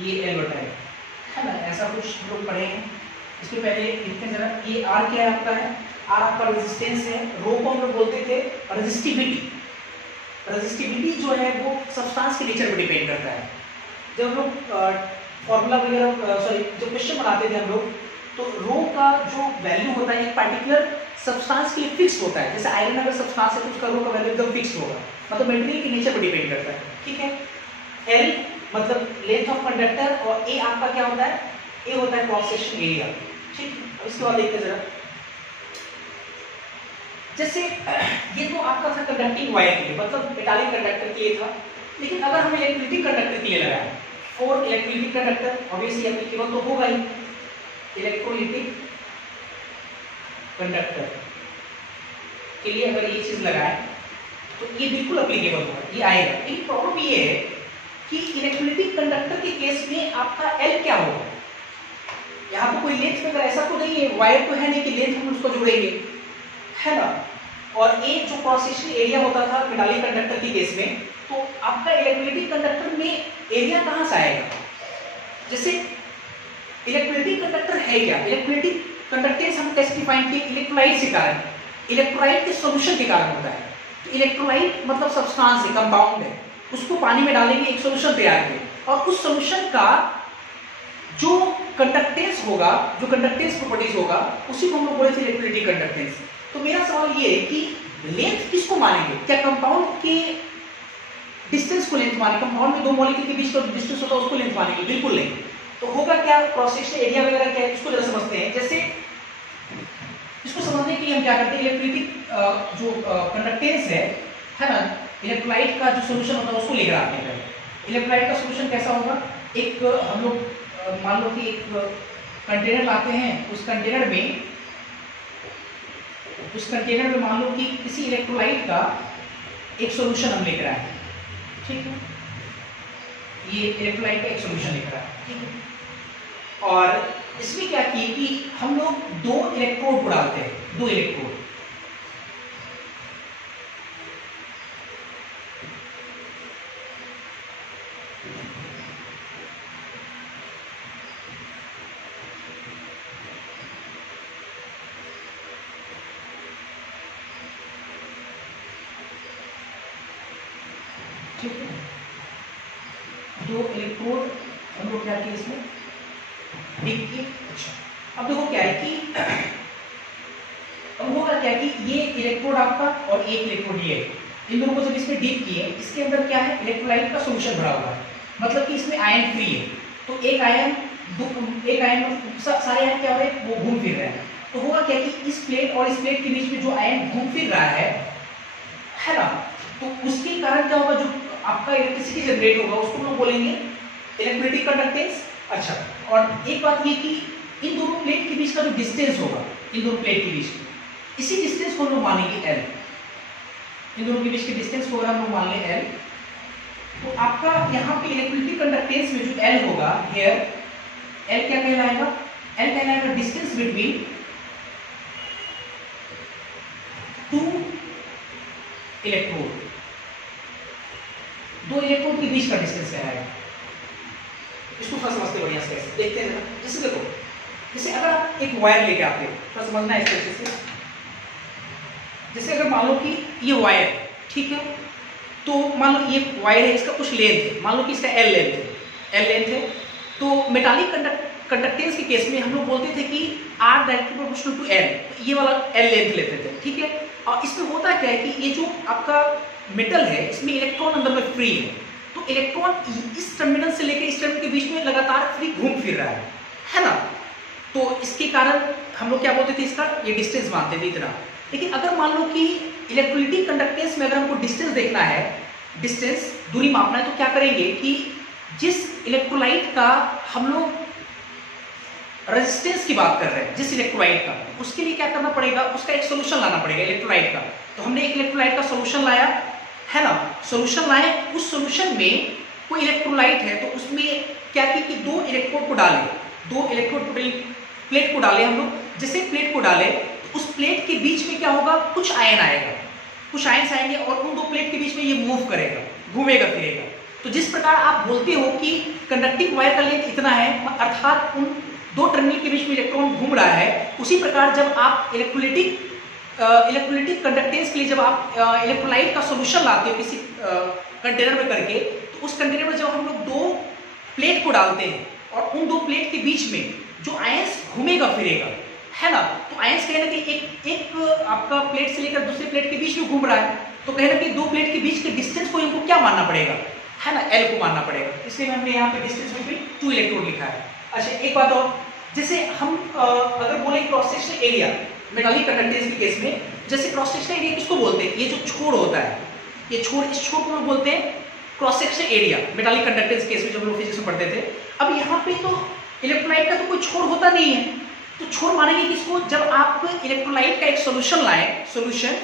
ये L बटा A है ना, ऐसा कुछ हम लोग पढ़े हैं। इसके पहले लिखते हैं जरा, ये R क्या है आपका है, R आपका रेजिस्टेंस है, रो को हम लोग बोलते थे रेजिस्टिविटी। रेजिस्टिविटी जो है वो सब्सटेंस के नेचर पर डिपेंड करता है। जब हम लोग फॉर्मूला वगैरह जो क्वेश्चन बनाते थे हम लोग, तो रो का जो वैल्यू होता है एक पर्टिकुलर सब्सटेंस के लिए फिक्स होता है। जैसे आयरन अगर सब्सटेंस है तो उसका रो का वैल्यू एकदम फिक्स होगा, मतलब मेटेरियल के नेचर पर डिपेंड करता है, ठीक है। L मतलब लेंथ ऑफ कंडक्टर, और A आपका क्या होता है, A होता है क्रॉस सेक्शन एरिया, ठीक। अब इसके बाद देखते जरा, जैसे ये तो आपका था कंडक्टिंग वायर के लिए, मतलब मेटालिक कंडक्टर के लिए था। लेकिन अगर हम इलेक्ट्रोलिटिक कंडक्टर के लिए लगाए, for electrolytic conductor obviously applicable तो होगा ही, इलेक्ट्रोलिटिक कंडक्टर के लिए अगर ये चीज लगाए तो ये बिल्कुल एप्लीकेबल होगा, ये आएगा। लेकिन प्रॉब्लम ये है कि इलेक्ट्रोलिटिक कंडक्टर के केस में आपका L क्या होगा, यहाँ पे कोई लेंथ वगैरह ऐसा तो नहीं है, वायर तो है नहीं कि लेंथ हम उसको जोड़ेंगे, है ना। और A जो क्रॉस सेक्शन एरिया होता था मेटालिक कंडक्टर के केस में, तो आपका इलेक्ट्रोलिटिक कंडक्टर में एरिया कहाँ से आएगा। जैसे इलेक्ट्रोलिटिक कंडक्टर है क्या, इलेक्ट्रोलिटिक कंडक्टेंस हम कैसे डिफाइन किए, इलेक्ट्रोलाइट के कारण, इलेक्ट्रोलाइट के सॉल्यूशन के कारण होता है। तो इलेक्ट्रोलाइट मतलब सब्सटेंस है, कंपाउंड है, उसको पानी में डालेंगे, एक सॉल्यूशन तैयार किए, और उस सॉल्यूशन का जो कंडक्टेंस होगा, जो कंडक्टेंस प्रॉपर्टीज होगा, उसी को हम लोग बोले थे इलेक्ट्रोलिटिक कंडक्टेंस। तो मेरा सवाल ये है कि लेंथ किसको मानेंगे, क्या कंपाउंड के डिस्टेंस को लेंथ मानेंगे, कंपाउंड में दो मॉलिक्यूल के बीच का डिस्टेंस होता है उसको लेंथ मानेंगे, बिल्कुल नहीं। तो होगा क्या, क्रॉस सेक्शन एरिया वगैरह क्या है इसको जरा समझते हैं। जैसे इसको समझने के लिए हम क्या करते हैं, इलेक्ट्रोलिटिक जो कंडक्टेंस है ना, इलेक्ट्रोलाइट का जो सॉल्यूशन होता है उसको लेकर आते हैं। इलेक्ट्रोलाइट का सॉल्यूशन कैसा होगा, एक हम लोग मान लो कि एक कंटेनर लाते हैं, उस कंटेनर में मान लो कि किसी इलेक्ट्रोलाइट का एक सॉल्यूशन हम लेकर आए, ठीक है, ये इलेक्ट्रोलाइट का एक सॉल्यूशन लेकर आए, ठीक है। और इसमें क्या किए कि हम लोग दो इलेक्ट्रोड को डालते हैं, दो इलेक्ट्रोड, ठीक है, दो इलेक्ट्रोड हम लोग क्या किए इसमें डिप किए। अच्छा, अब देखो क्या है कि अब होगा क्या कि ये इलेक्ट्रोड आपका और एक इलेक्ट्रोड ये, इन दोनों को जब इसमें डिप किए, इसके अंदर क्या है, इलेक्ट्रोलाइट का सॉल्यूशन भरा हुआ है, मतलब कि इसमें आयन फ्री है। तो एक आयन सारे आयन क्या हो रहे हैं, वो घूम फिर रहे हैं। तो होगा क्या कि इस प्लेट और इस प्लेट के बीच में जो आयन घूम फिर रहा है ना, तो उसके कारण क्या होगा, जो आपका इलेक्ट्रिसिटी जनरेट होगा उसको हम लोग बोलेंगे इलेक्ट्रोलिटिक कंडक्टेंस। अच्छा, और एक बात ये कि इन दोनों प्लेट के बीच का जो डिस्टेंस होगा, इन दोनों प्लेट के बीच, इसी डिस्टेंस को हम लोग मानेंगे L। इन दोनों के बीच के डिस्टेंस को अगर हम लोग मान लें L, तो आपका यहाँ पे इलेक्ट्रोलिटिक कंडक्टेंस में जो L होगा, हियर L क्या कहलाएगा, L कहलाएगा डिस्टेंस बिटवीन टू इलेक्ट्रोड, दो इलेक्ट्रोड के बीच का डिस्टेंस कहलाएगा। इसको थोड़ा समझते बढ़िया से देखते हैं ना। जैसे देखो, जैसे अगर आप एक वायर लेके आते हो, थोड़ा समझना है इस तरीके से। जैसे अगर मान लो कि ये वायर, ठीक है, तो मान लो ये वायर है, इसका कुछ लेंथ है, मान लो कि इसका L लेंथ है। तो मेटालिक कंडक्टेंस के केस में हम लोग बोलते थे कि R directly proportional to L, तो ये वाला L लेंथ लेते थे, ठीक है। और इसमें होता क्या है कि ये जो आपका मेटल है, इसमें इलेक्ट्रॉन अंदर में फ्री है, तो इलेक्ट्रॉन इस टर्मिनल से लेकर इस टर्मिनल के बीच में लगातार फ्री घूम फिर रहा है ना। तो इसके कारण हम लोग क्या बोलते थे, इसका ये डिस्टेंस मानते थे इतना। लेकिन अगर मान लो कि इलेक्ट्रोलिटिक कंडक्टेंस में अगर हमको डिस्टेंस देखना है, डिस्टेंस दूरी मापना है, तो क्या करेंगे कि जिस इलेक्ट्रोलाइट का हम लोग रेजिस्टेंस की बात कर रहे हैं, जिस इलेक्ट्रोलाइट का, उसके लिए क्या करना पड़ेगा, उसका एक सोल्यूशन लाना पड़ेगा इलेक्ट्रोलाइट का। तो हमने एक इलेक्ट्रोलाइट का सोल्यूशन लाया है ना, सोल्यूशन लाए, उस सोल्यूशन में कोई इलेक्ट्रोलाइट है तो उसमें क्या किया कि दो इलेक्ट्रोड को डाले, दो इलेक्ट्रोड प्लेट को डाले हम लोग। जैसे प्लेट को डाले तो उस प्लेट के बीच में क्या होगा, कुछ आयन आएगा, कुछ आयन्स आएंगे और उन दो प्लेट के बीच में ये मूव करेगा, घूमेगा फिरेगा। तो जिस प्रकार आप बोलते हो कि कंडक्टिंग वायर का लेंथ इतना है, अर्थात उन दो टर्मिनल के बीच में इलेक्ट्रॉन घूम रहा है, उसी प्रकार जब आप इलेक्ट्रोलिटिक कंडक्टेंस के लिए जब आप इलेक्ट्रोलाइट का सॉल्यूशन लाते हो किसी कंटेनर में करके, तो उस कंटेनर में जब हम लोग दो प्लेट को डालते हैं और उन दो प्लेट के बीच में जो आयंस घूमेगा फिरेगा है ना, तो आयंस कहीं ना कहीं एक आपका प्लेट से लेकर दूसरे प्लेट के बीच में घूम रहा है, तो कहीं ना कहीं दो प्लेट के बीच के डिस्टेंस को इनको क्या मानना पड़ेगा, है ना, एल को मानना पड़ेगा। इसलिए हमने यहाँ पे डिस्टेंस में भी 2 इलेक्ट्रोड लिखा है। अच्छा एक बात और, जैसे हम अगर बोले cross sectional area metallic conductance के केस में, जैसे क्रॉस सेक्शनल एरिया किसको बोलते हैं, ये जो छोर होता है, ये छोर, इस छोर को हम बोलते हैं cross sectional area metallic conductance case में, जब हम लोग फिजिक्स में पढ़ते थे। अब यहाँ पे तो इलेक्ट्रोलाइट का तो कोई छोर होता नहीं है, तो छोर मानेंगे किसको, जब आप इलेक्ट्रोलाइट का एक सोल्यूशन लाए, सोल्यूशन,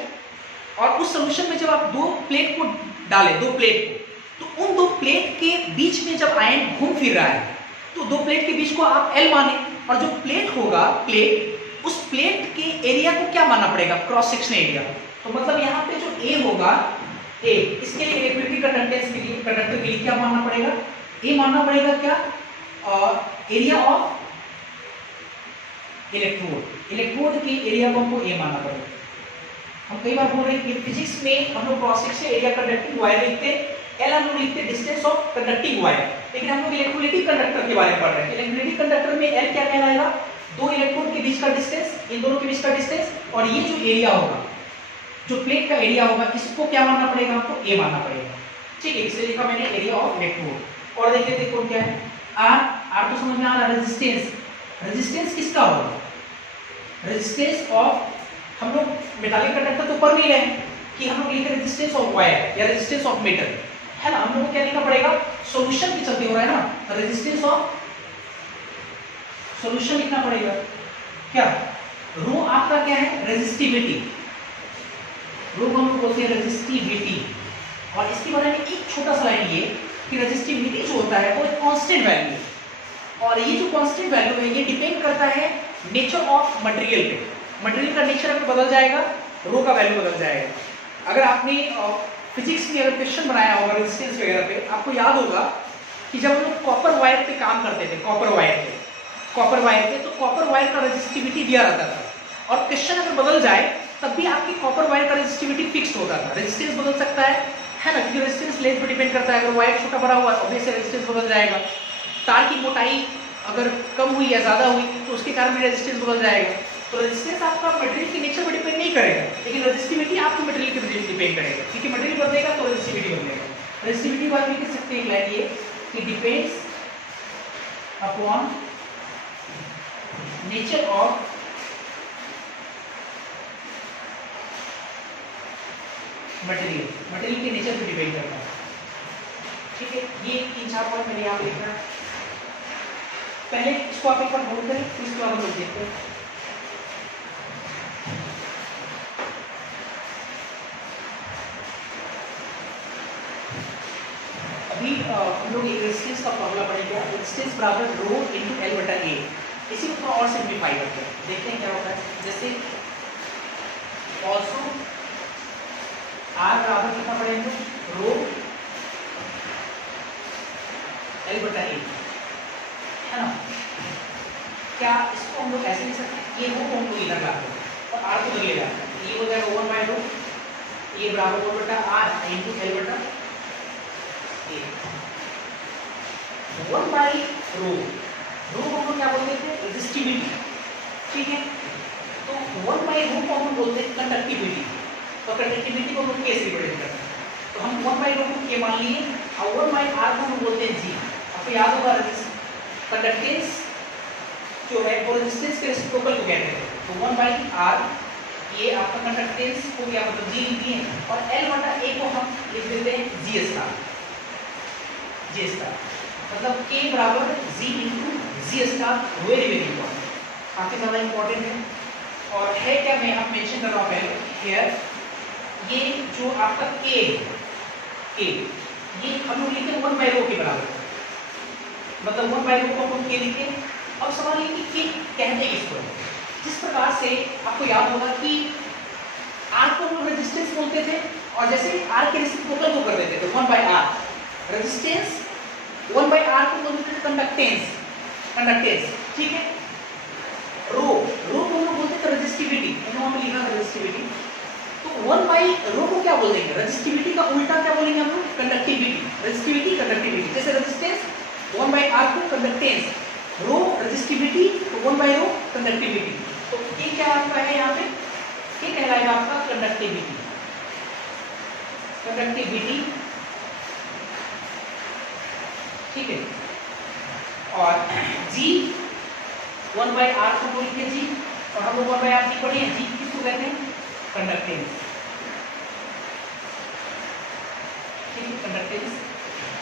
और उस सोल्यूशन में जब आप दो प्लेट को डालें, दो प्लेट को, तो उन दो प्लेट के बीच में जब आयन घूम फिर रहा है तो दो प्लेट के बीच को आप एल माने, और जो प्लेट होगा, प्लेट, उस प्लेट के एरिया को क्या मानना पड़ेगा, क्रॉस सेक्शनल एरिया। तो मतलब यहाँ पे जो ए होगा, ए, इसके लिए इलेक्ट्रिक कंडक्टेंस के लिए, कंडक्टर के लिए क्या मानना पड़ेगा, ए मानना पड़ेगा क्या, एरिया ऑफ इलेक्ट्रोड, इलेक्ट्रोड के एरिया को हमको ए मानना पड़ेगा। हम कई बार बोल रहे हैं कि फिजिक्स में हम लोग cross sectional area conducting wire लिखते हैं, एल हम लोग लिखते हैं डिस्टेंस ऑफ कंडक्टिंग वायर, लेकिन हम लोग इलेक्ट्रोलिटिक कंडक्टर के बारे में पढ़ रहे हैं। इलेक्ट्रोलिटिक कंडक्टर में एल क्या कहलाएगा, दो इलेक्ट्रोड के बीच का डिस्टेंस, इन दोनों के बीच का डिस्टेंस, और ये जो एरिया होगा, जो प्लेट का एरिया होगा, इसको क्या मानना पड़ेगा, हमको ए मानना पड़ेगा। ठीक है, इसलिए लिखा मैंने एरिया ऑफ इलेक्ट्रोड। और देखिए देखो क्या है, आर, आर तो समझ में आ रहा है, रेजिस्टेंस, रेजिस्टेंस किसका होगा, रेजिस्टेंस ऑफ, हम लोग मेटालिक कंडक्टर तो पढ़ नहीं रहे कि हम लोग लिखे रेजिस्टेंस ऑफ वायर या रेजिस्टेंस ऑफ मेटल, है ना, हम लोग को क्या लिखना पड़ेगा, सॉल्यूशन के चलते हो रहा है ना, रेजिस्टेंस ऑफ सॉल्यूशन लिखना पड़ेगा। क्या रो आपका क्या है, रेजिस्टिविटी, रो को हम लोग बोलते हैं रेजिस्टिविटी। और इसके बारे में एक छोटा सा लाइन ये कि रेजिस्टिविटी जो होता है वो एक कांस्टेंट वैल्यू है, और ये जो कांस्टेंट वैल्यू है ये डिपेंड करता है नेचर ऑफ मटेरियल पे। मटेरियल का नेचर अगर बदल जाएगा, रो का वैल्यू बदल जाएगा। अगर आपने फिजिक्स में अगर क्वेश्चन बनाया होगा रेजिस्टेंस वगैरह पे, आपको याद होगा कि जब हम लोग कॉपर वायर पे काम करते थे, कॉपर वायर पे, तो कॉपर वायर का रेजिस्टिविटी दिया रहता था, और क्वेश्चन अगर बदल जाए तब भी आपकी कॉपर वायर का रेजिस्टिविटी फिक्स्ड होता था। रेजिस्टेंस बदल सकता है ना, क्योंकि रेजिस्टेंस लेंथ पे डिपेंड करता है। अगर वायर छोटा बड़ा हुआ तो ऑब्वियसली रेजिस्टेंस बदल जाएगा। तार की मोटाई अगर कम हुई या ज्यादा हुई तो उसके कारण भी रेजिस्टेंस बदल जाएगा। तो रेजिस्टेंस आपका मटेरियल के नेचर पर डिपेंड नहीं करेगा, लेकिन रेजिस्टिविटी आपके मटेरियल के डिपेंड करेगा, क्योंकि मटेरियल बदलेगा तो रेजिस्टिविटी बदलेगा। रेजिस्टिविटी बात भी कह सकते हैं एक लाइन ये कि depends upon nature of material, material के नेचर पे डिपेंड करता है। ठीक है, ये 3-4 पॉइंट मैंने यहाँ पे लिखा है। पहले इसको आप एक बार नोट करें, फिर इसके बाद हम लोग देखते हैं। अभी हम लोग एक रेजिस्टेंस का फॉर्मूला पढ़ेंगे, रेजिस्टेंस बराबर रो इनटू एल बटा ए। इसी को थोड़ा और सिंप्लीफाई करते हैं, देखते हैं क्या होता है। जैसे ऑल्सो आर बराबर कितना पढ़ेंगे, रो एल बटा ए, है ना। क्या इसको हम लोग ऐसे लिख सकते हैं, ये रो को हम लोग इधर लाते हैं और आर को उधर ले जाते हैं, ये हो जाएगा 1/रो, ये बराबर 1 बटा आर इंटू एल बटा ए। 1/रो, रो को हम क्या बोलते थे, रेजिस्टिविटी। ठीक है, तो 1/रो को हम बोलते हैं कंडक्टिविटी, और कंडक्टिविटी को हम कैसे रिप्रेजेंट करते हैं, तो हम 1/रो को के मान लिए, और 1/r को हम बोलते हैं जी। आपको याद होगा कंडक्टेंस जो है वो रेजिस्टेंस के रेसिप्रोकल को कहते हैं। तो 1/r ये आपका कंडक्टेंस हो गया, मतलब जी लिख दिए, और L/A को हम लिख देते हैं जी स्टार। जी स्टार मतलब K बराबर G इंटू जी स्टार। वेरी वेरी इंपॉर्टेंट, काफी ज्यादा इंपॉर्टेंट है। और है क्या, मैं आप मेंशन कर रहा हूँ पहले हियर, ये जो आपका K ये हम लोग लिखे 1/ρ के बराबर, मतलब 1/ρ को हम K लिखे। अब सवाल ये कि K कहते किसको है? जिस प्रकार से आपको याद होगा कि R को हम रेजिस्टेंस बोलते थे, और जैसे R के रेसिप्रोकल को कर देते थे 1/r, रेजिस्टेंस 1/r को बोलते थे कंडक्टेंस, ठीक है। रो को हम लोग बोलते थे रेजिस्टिविटी, हमने लिखा रेजिस्टिविटी। तो 1/ρ को क्या बोल देंगे? रेजिस्टिविटी का उल्टा क्या बोलेंगे हम लोग? कंडक्टिविटी। रेजिस्टिविटी कंडक्टिविटी, जैसे रेजिस्टेंस 1/r को कंडक्टेंस, रो रेजिस्टिविटी, तो 1/ρ कंडक्टिविटी। तो ये क्या आपका है यहाँ पे? ये कहलाएगा आपका कंडक्टिविटी। ठीक है। और G 1/r को बोलते हैं जी, और हम लोग 1/r की पढ़े हैं। जी किसको कहते हैं? कंडक्टेंस, ठीक है, कंडक्टेंस।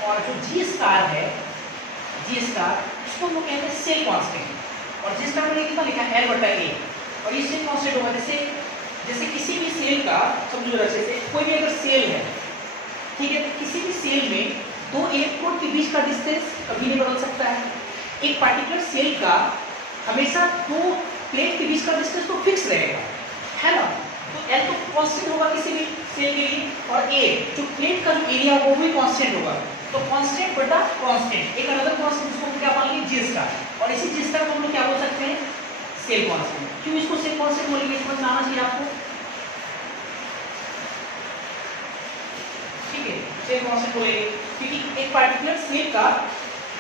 और जो G स्टार है, G स्टार उसको हम लोग कहते हैं सेल कांस्टेंट। और G स्टार में कितना लिखा है? L/A, और ये सेल कांस्टेंट होगा। जैसे किसी भी सेल का, समझो अच्छे से, कोई भी अगर सेल है, ठीक है, तो किसी भी सेल में दो इलेक्ट्रोड के बीच का डिस्टेंस कभी नहीं बदल सकता है। एक पार्टिकुलर सेल का हमेशा दो प्लेट के बीच का डिस्टेंस तो फिक्स रहेगा, है ना। तो L तो कांस्टेंट होगा किसी भी सेल के लिए, और A जो प्लेट का जो एरिया वो भी कांस्टेंट होगा। तो कांस्टेंट बटा कांस्टेंट, एक अनदर कांस्टेंट जिसको क्या मान लेंगे? G star. और इसी G स्टार को हम लोग क्या बोल सकते हैं? Cell constant. क्यों इसको सेल कांस्टेंट बोलेंगे? समझ आना चाहिए आपको, ठीक है। सेल कांस्टेंट बोलेंगे क्योंकि एक पार्टिकुलर सेल का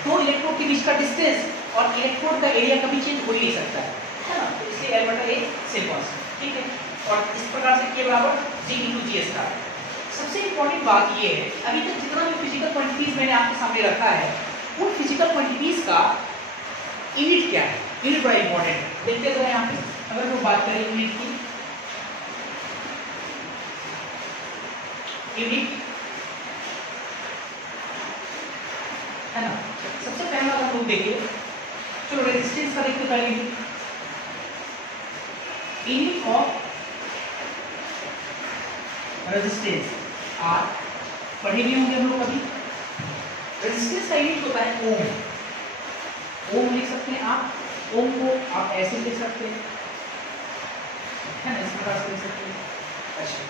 दो इलेक्ट्रोड के बीच का डिस्टेंस और इलेक्ट्रोड का एरिया कभी चेंज हो ही नहीं सकता है ना। तो इसलिए L/A सेल कांस्टेंट, ठीक है। और इस प्रकार से K बराबर G इंटू जी स्टार। सबसे इंपॉर्टेंट बात ये है, अभी तक जितना भी फिजिकल क्वांटिटीज मैंने आपके सामने रखा है, उन फिजिकल क्वांटिटीज का यूनिट क्या है? यूनिट बड़ा इंपॉर्टेंट है। देखते हैं यहाँ पे, अगर हम बात करें यूनिट की, यूनिट है ना। सबसे पहला अगर हम लोग देखिए, चलो रेजिस्टेंस का देखते पहले, यूनिट ऑफ रेजिस्टेंस R पढ़े भी होंगे हम लोग अभी। रेजिस्टेंस का यूनिट होता है ओम। ओम लिख सकते हैं आप, ओम को आप ऐसे लिख सकते हैं, है ना, इस प्रकार से लिख सकते हैं। अच्छा,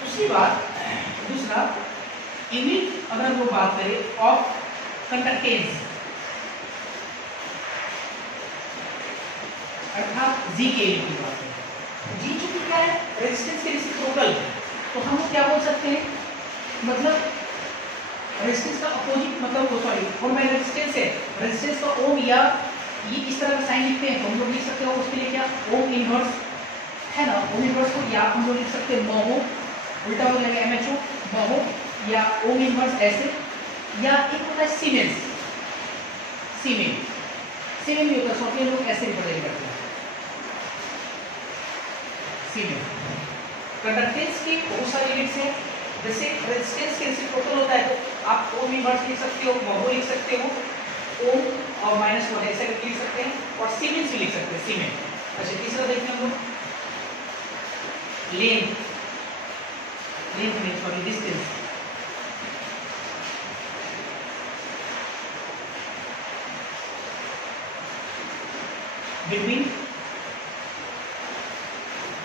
दूसरी बात, दूसरा यूनिट अगर हम लोग बात करें ऑफ कंडक्टेंस, अर्थात G के यूनिट की बात करें। G चूंकि क्या है? रेजिस्टेंस के रेसिप्रोकल, तो हम क्या बोल सकते हैं? मतलब रेजिस्टेंस का अपोजिट, मतलब वो सॉरी, और मैं रेजिस्टेंस है, रेजिस्टेंस का ओम या ये इस तरह का साइन लिखते हैं, तो हम लोग लिख सकते हो उसके लिए क्या? ओम इनवर्स, है ना। ओम इनवर्स को या हम लोग लिख सकते हैं मोहो, उल्टा हो जाएगा MHO, मोहो, या ओम इनवर्स ऐसे, या एक होता है सीमेंस, सीमेन भी होता है, सॉफ्टवेयर लोग ऐसे रिप्रेजेंट करते हैं सीमेन। कंडक्टेंस की बहुत सारी यूनिट्स हैं, जैसे रेजिस्टेंस के रेसिप्रोकल होता है तो आप ओम इनवर्स लिख सकते हो, मोहो लिख सकते हो, ओम और -1 ऐसे करके लिख सकते हैं, और सीमेंस भी लिख सकते हैं, सीमेन। अच्छा, तीसरा देखते हैं हम लोग लेंथ में, सॉरी डिस्टेंस। बिटवीन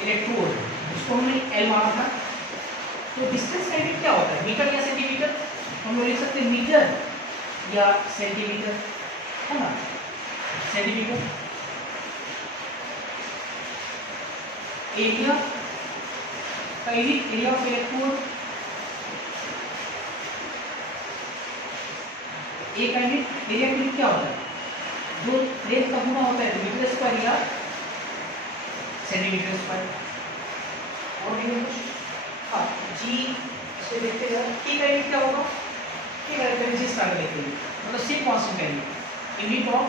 इलेक्ट्रोड, उसको हमने L माना था। तो डिस्टेंस का यूनिट क्या होता है? मीटर या सेंटीमीटर? हम लोग लिख सकते हैं मीटर या सेंटीमीटर, है ना, सेंटीमीटर। एरिया का यूनिट, एरिया ऑफ इलेक्ट्रोड, एक यूनिट एरिया का यूनिट क्या होता है? जो लेंथ का गुना होता है, मीटर स्क्वायर या सेंटीमीटर स्क्वायर। और नहीं कुछ, हाँ, G से देखते हैं, T का यूनिट क्या होगा? ठीक है, जी स्टार देखते हैं, मतलब सेम कांस्टेंट करेंगे, यूनिट ऑफ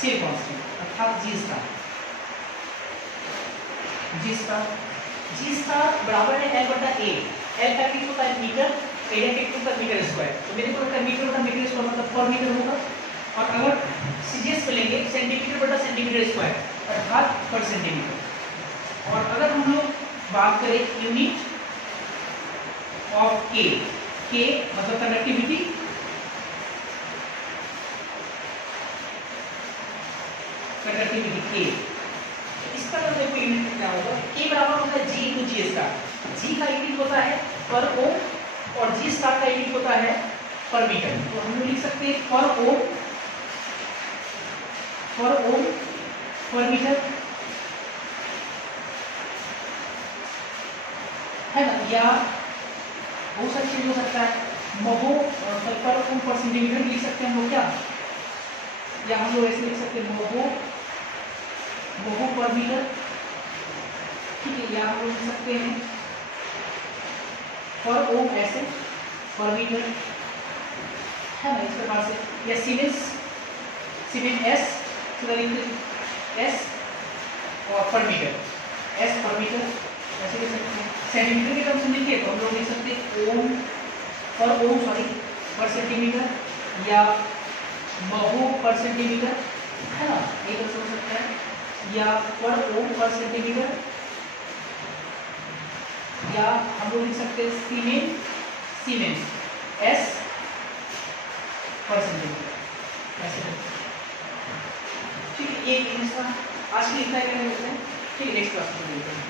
सेम कांस्टेंट अर्थात जी स्टार। जी स्टार बराबर है L बटा A। L का यूनिट होता है मीटर, एरिया का यूनिट होता है मीटर स्क्वायर। तो मेरे को लगता है मीटर बटा मीटर स्क्वायर मतलब पर मीटर होगा। और अगर सीजीएस पे लेंगे सेंटीमीटर बटा सेंटीमीटर स्क्वायर अर्थात पर सेंटीमीटर। और अगर हम लोग बात करें यूनिट ऑफ के मतलब कंडक्टिविटी, के इसका मतलब यूनिट क्या होगा, के बराबर होता है जी इंटू जी स्टार। जी का यूनिट होता है पर ओम और जी स्टार का यूनिट होता है पर मीटर। तो हम लोग लिख सकते हैं पर ओम पर मीटर है ना, या बहुत सारी चीज हो सकता है, महो पर ओम पर सेंटीमीटर लिख सकते हैं हम लोग क्या, या हम लोग ऐसे लिख सकते हैं महो पर मीटर। ठीक है, या हम लोग लिख सकते हैं पर ओम ऐसे पर मीटर है ना, इस प्रकार से। या सीमेंस एस एस और पर मीटर एस पर मीटर ऐसे लिख सकते हैं। सेंटीमीटर के टर्म्स में लिखे तो हम लोग लिख सकते हैं ओम पर सेंटीमीटर या महो पर सेंटीमीटर है ना, एक तरह से हो सकता है, या पर ओम पर सेंटीमीटर, या हम लोग लिख सकते हैं सीमेंस एस पर सेंटीमीटर ऐसे। ठीक है, ये इसका आज की लिखा है, ठीक है, नेक्स्ट क्लास में मिलते हैं।